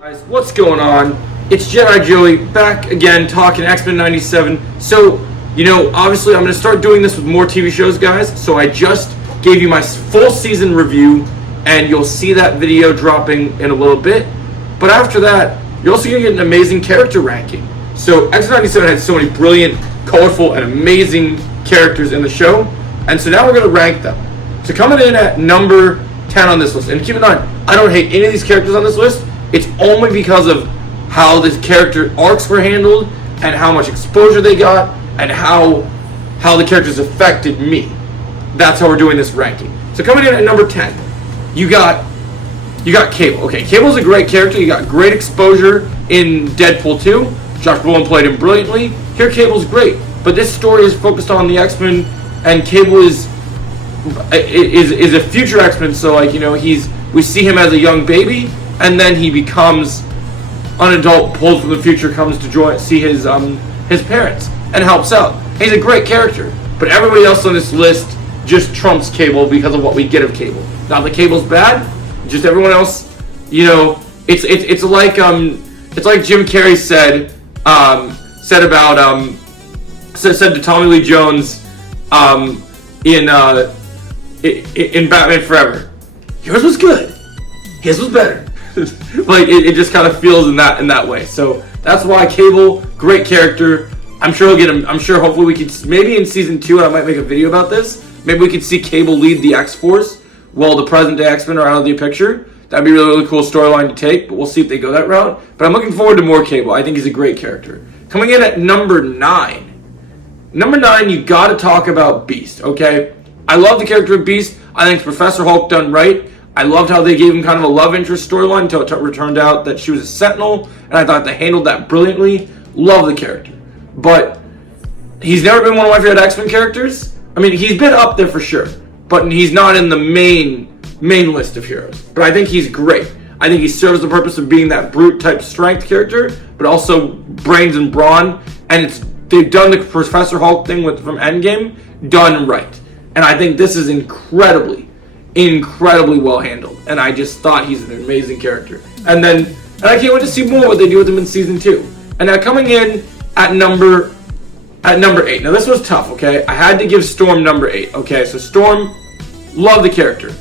Guys, what's going on? It's Jedi Joey back again talking Xmen 97. So, obviously I'm going to start doing this with more TV shows, guys. So I just gave you my full season review, and you'll see that video dropping in a little bit. But after that, you're also going to get an amazing character ranking. So Xmen 97 had so many brilliant, colorful, and amazing characters in the show. And so now we're going to rank them. So coming in at number 10 on this list, and keep in mind, I don't hate any of these characters on this list. It's only because of how the character arcs were handled and how much exposure they got and how the characters affected me. That's how we're doing this ranking. So coming in at number 10, you got Cable. Okay, Cable's a great character. You got great exposure in Deadpool 2. Josh Brolin played him brilliantly. Here Cable's great. But this story is focused on the X-Men, and Cable is a future X-Men, so we see him as a young baby, and then he becomes an adult, pulled from the future, comes to see his parents, and helps out. He's a great character, but everybody else on this list just trumps Cable because of what we get of Cable. Not that Cable's bad, just everyone else. It's like Jim Carrey said to Tommy Lee Jones in Batman Forever. Yours was good. His was better. It just kind of feels in that way. So that's why Cable, great character. I'm sure he'll get him. I'm sure hopefully we could, maybe in season 2, and I might make a video about this, maybe we could see Cable lead the X-Force while the present day X-Men are out of the picture. That'd be a really cool storyline to take, but we'll see if they go that route. But I'm looking forward to more Cable. I think he's a great character. Coming in at number 9. Number 9, you gotta talk about Beast, okay? I love the character of Beast. I think it's Professor Hulk done right. I loved how they gave him kind of a love interest storyline until it turned out that she was a Sentinel, and I thought they handled that brilliantly. Love the character. But he's never been one of my favorite X-Men characters. I mean, he's been up there for sure, but he's not in the main list of heroes. But I think he's great. I think he serves the purpose of being that brute type strength character, but also brains and brawn. And they've done the Professor Hulk thing from Endgame done right. And I think this is incredibly well handled. And I just thought he's an amazing character. And I can't wait to see more what they do with him in season 2. And now coming in at number 8. Now this was tough, okay? I had to give Storm number 8. Okay, so Storm, love the character.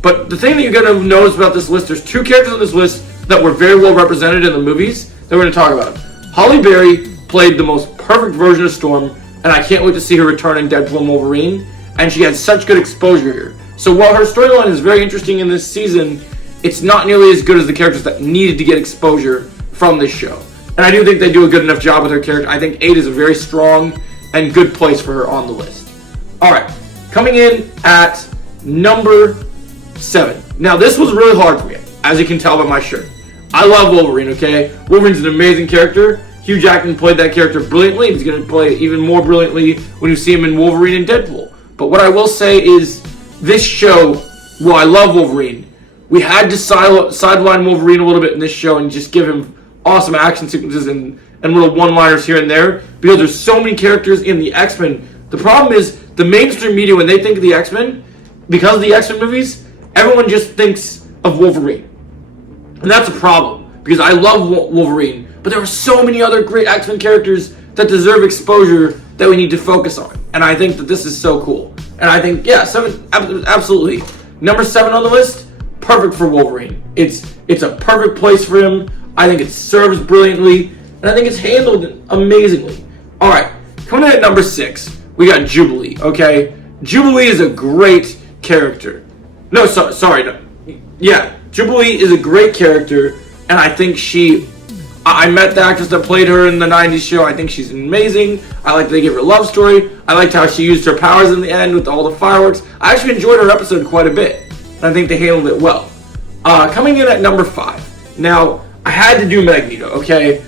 But the thing that you're going to notice about this list, there's 2 characters on this list that were very well represented in the movies that we're going to talk about. Halle Berry played the most perfect version of Storm, and I can't wait to see her return in Deadpool and Wolverine. And she had such good exposure here. So while her storyline is very interesting in this season, it's not nearly as good as the characters that needed to get exposure from this show. And I do think they do a good enough job with her character. I think 8 is a very strong and good place for her on the list. Alright, coming in at number 7. Now this was really hard for me, as you can tell by my shirt. I love Wolverine, okay? Wolverine's an amazing character. Hugh Jackman played that character brilliantly. He's going to play it even more brilliantly when you see him in Wolverine and Deadpool. But what I will say is, this show, while I love Wolverine, we had to sideline Wolverine a little bit in this show and just give him awesome action sequences and little one-liners here and there, because there's so many characters in the X-Men. The problem is, the mainstream media, when they think of the X-Men, because of the X-Men movies, everyone just thinks of Wolverine. And that's a problem, because I love Wolverine, but there are so many other great X-Men characters that deserve exposure that we need to focus on. And I think that this is so cool. And I think, 7, absolutely. Number 7 on the list, perfect for Wolverine. It's a perfect place for him. I think it serves brilliantly, and I think it's handled amazingly. Alright, coming in at number 6, we got Jubilee, okay? Jubilee is a great character. No, sorry. Yeah, Jubilee is a great character, and I think I met the actress that played her in the 90s show. I think she's amazing. I like that they gave her a love story. I liked how she used her powers in the end with all the fireworks. I actually enjoyed her episode quite a bit, and I think they handled it well. Coming in at number 5. Now, I had to do Magneto, okay?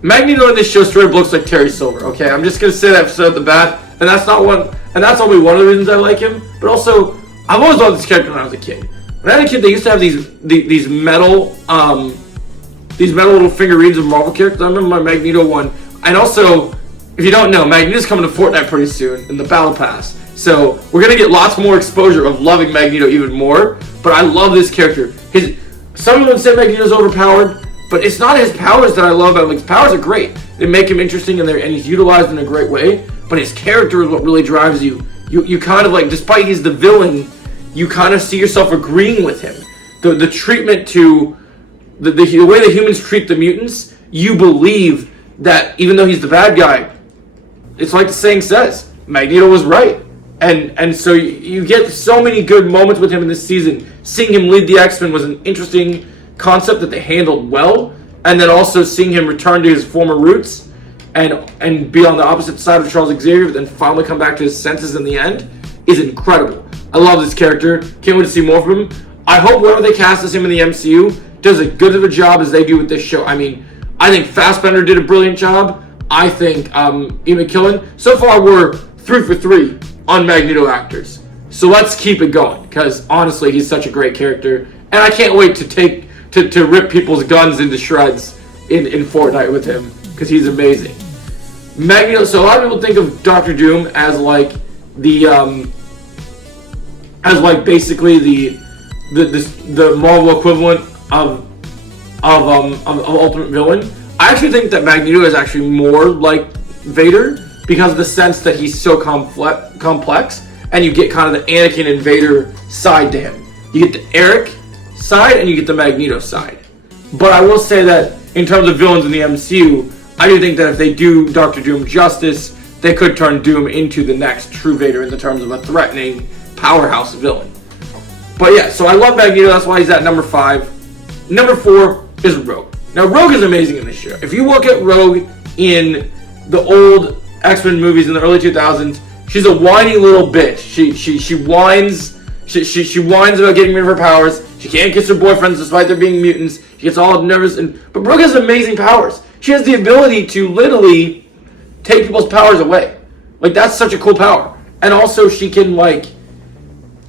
Magneto in this show straight up looks like Terry Silver, okay? I'm just gonna say that at the bat, and that's only one of the reasons I like him. But also, I've always loved this character when I was a kid. When I was a kid, they used to have these metal little figurines of Marvel characters. I remember my Magneto one. And also, if you don't know, Magneto's coming to Fortnite pretty soon in the Battle Pass. So we're gonna get lots more exposure of loving Magneto even more. But I love this character. Some of them say Magneto's overpowered. But it's not his powers that I love about him. His powers are great. They make him interesting and he's utilized in a great way. But his character is what really drives you. You kind of like, despite he's the villain, you kind of see yourself agreeing with him. The treatment to the way the humans treat the mutants, you believe that even though he's the bad guy, it's like the saying says, Magneto was right. And so you get so many good moments with him in this season. Seeing him lead the X-Men was an interesting concept that they handled well. And then also seeing him return to his former roots and be on the opposite side of Charles Xavier, but then finally come back to his senses in the end is incredible. I love this character. Can't wait to see more from him. I hope whoever they cast as him in the MCU does as good of a job as they do with this show. I mean, I think Fassbender did a brilliant job. I think Ian McKellen. So far, we're 3 for 3 on Magneto actors. So let's keep it going, because honestly, he's such a great character, and I can't wait to rip people's guns into shreds in Fortnite with him, because he's amazing. Magneto. So a lot of people think of Doctor Doom as like basically the Marvel equivalent of Ultimate Villain. I actually think that Magneto is actually more like Vader because of the sense that he's so complex, and you get kind of the Anakin and Vader side to him. You get the Eric side and you get the Magneto side. But I will say that in terms of villains in the MCU, I do think that if they do Doctor Doom justice, they could turn Doom into the next true Vader in the terms of a threatening powerhouse villain. But yeah, so I love Magneto, that's why he's at number 5. Number 4 is Rogue. Now Rogue is amazing in this show. If you look at Rogue in the old X-Men movies in the early 2000s, she's a whiny little bitch. She whines. She whines about getting rid of her powers. She can't kiss her boyfriends despite there being mutants. She gets all nervous. But Rogue has amazing powers. She has the ability to literally take people's powers away. Like, that's such a cool power. And also, she can, like,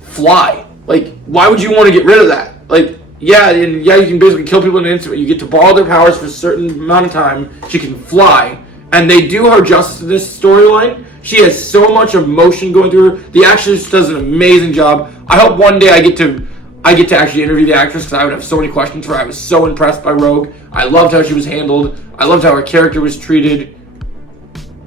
fly. Like, why would you want to get rid of that? Like, yeah, you can basically kill people in an instant. You get to borrow their powers for a certain amount of time. She can fly. And they do her justice in this storyline. She has so much emotion going through her. The actress does an amazing job. I hope one day I get to actually interview the actress, because I would have so many questions for her. I was so impressed by Rogue. I loved how she was handled. I loved how her character was treated.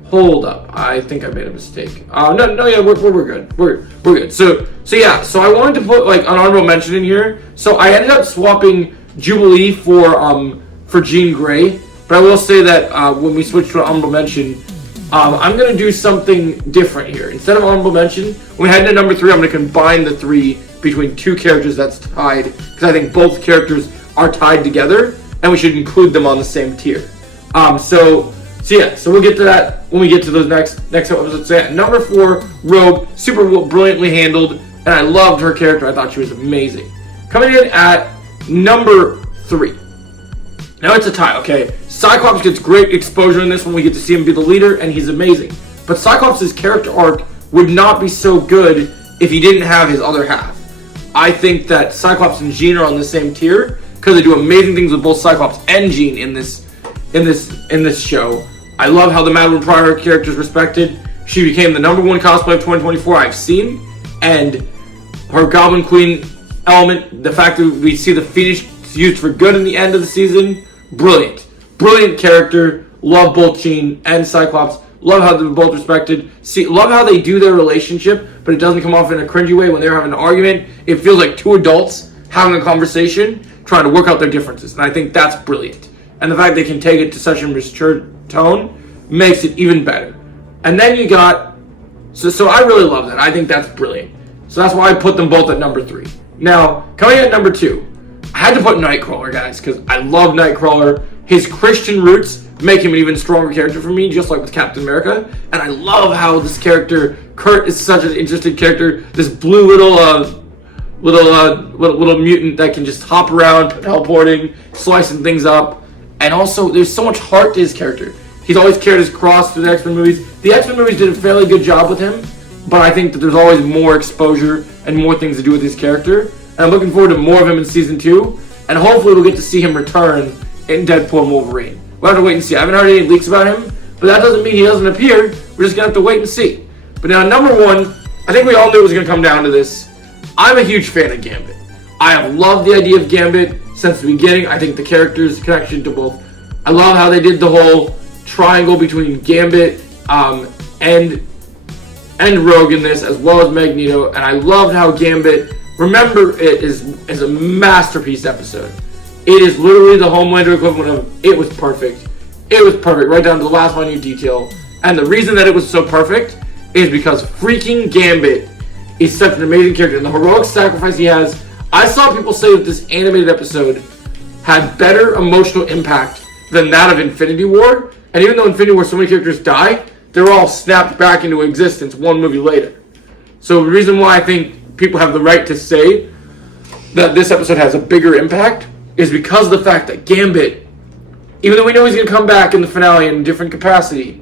Hold up, I think I made a mistake. Yeah, we're good. We're good. So I wanted to put like an honorable mention in here. So I ended up swapping Jubilee for Jean Grey. But I will say that when we switch to an honorable mention, I'm going to do something different here. Instead of honorable mention, when we head into number 3, I'm going to combine the 3 between 2 characters that's tied, because I think both characters are tied together, and we should include them on the same tier. So we'll get to that when we get to those next episodes. So yeah, number 4, Rogue, super brilliantly handled, and I loved her character. I thought she was amazing. Coming in at number 3. Now it's a tie, okay? Cyclops gets great exposure in this one. We get to see him be the leader, and he's amazing. But Cyclops' character arc would not be so good if he didn't have his other half. I think that Cyclops and Jean are on the same tier because they do amazing things with both Cyclops and Jean in this show. I love how the Madeline Pryor character is respected. She became the number 1 cosplay of 2024 I've seen, and her Goblin Queen element, the fact that we see the Phoenix used for good in the end of the season, brilliant character. Love both Jean and Cyclops. Love how they're both respected. Love how they do their relationship, but it doesn't come off in a cringy way when they're having an argument. It feels like 2 adults having a conversation, trying to work out their differences, and I think that's brilliant. And the fact they can take it to such a mature tone makes it even better. And then you got, so I really love that. I think that's brilliant. So that's why I put them both at number 3. Now, coming in at number 2, I had to put Nightcrawler, guys, because I love Nightcrawler. His Christian roots make him an even stronger character for me, just like with Captain America. And I love how this character, Kurt, is such an interesting character. This blue little mutant that can just hop around, teleporting, slicing things up. And also, there's so much heart to his character. He's always carried his cross through the X-Men movies. The X-Men movies did a fairly good job with him, but I think that there's always more exposure and more things to do with his character. And I'm looking forward to more of him in season 2, and hopefully we'll get to see him return in Deadpool and Wolverine. We'll have to wait and see. I haven't heard any leaks about him, but that doesn't mean he doesn't appear. We're just going to have to wait and see. But now, number 1, I think we all knew it was going to come down to this. I'm a huge fan of Gambit. I have loved the idea of Gambit since the beginning. I think the character's connection to both. I love how they did the whole triangle between Gambit and Rogue in this, as well as Magneto. And I loved how Gambit, remember, it is a masterpiece episode. It is literally the Homelander equivalent of, it was perfect. It was perfect, right down to the last minute detail. And the reason that it was so perfect is because freaking Gambit is such an amazing character. And the heroic sacrifice he has, I saw people say that this animated episode had better emotional impact than that of Infinity War. And even though Infinity War so many characters die, they're all snapped back into existence one movie later. So the reason why I think people have the right to say that this episode has a bigger impact is because of the fact that Gambit, even though we know he's going to come back in the finale in a different capacity,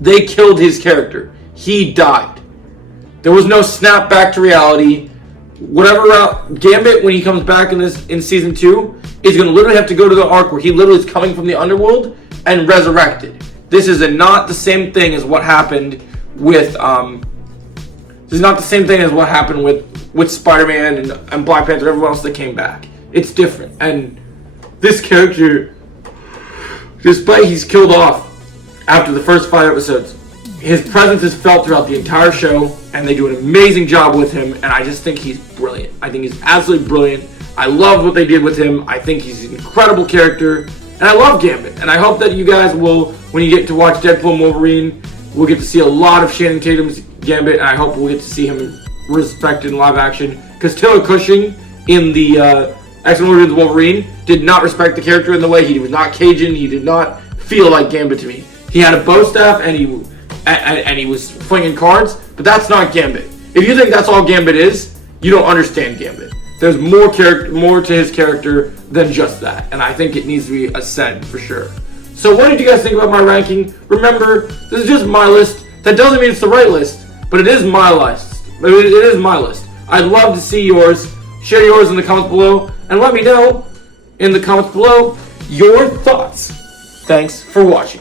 they killed his character. He died. There was no snap back to reality. Whatever Gambit, when he comes back in season 2, is going to literally have to go to the arc where he literally is coming from the underworld and resurrected. This is not the same thing as what happened with this is not the same thing as what happened with Spider-Man and Black Panther and everyone else that came back. It's different. And this character, despite he's killed off after the first 5 episodes, his presence is felt throughout the entire show, and they do an amazing job with him, and I just think he's brilliant. I think he's absolutely brilliant. I love what they did with him. I think he's an incredible character, and I love Gambit. And I hope that you guys will, when you get to watch Deadpool and Wolverine, we'll get to see a lot of Channing Tatum's Gambit, and I hope we'll get to see him respected in live action. Because Taylor Cushing in the X-Men Origins Wolverine did not respect the character in the way. He was not Cajun. He did not feel like Gambit to me. He had a bow staff, and he was flinging cards, but that's not Gambit. If you think that's all Gambit is, you don't understand Gambit. There's more to his character than just that, and I think it needs to be said for sure. So what did you guys think about my ranking? Remember, this is just my list. That doesn't mean it's the right list, but it is my list. It is my list. I'd love to see yours. Share yours in the comments below, and let me know in the comments below your thoughts. Thanks for watching.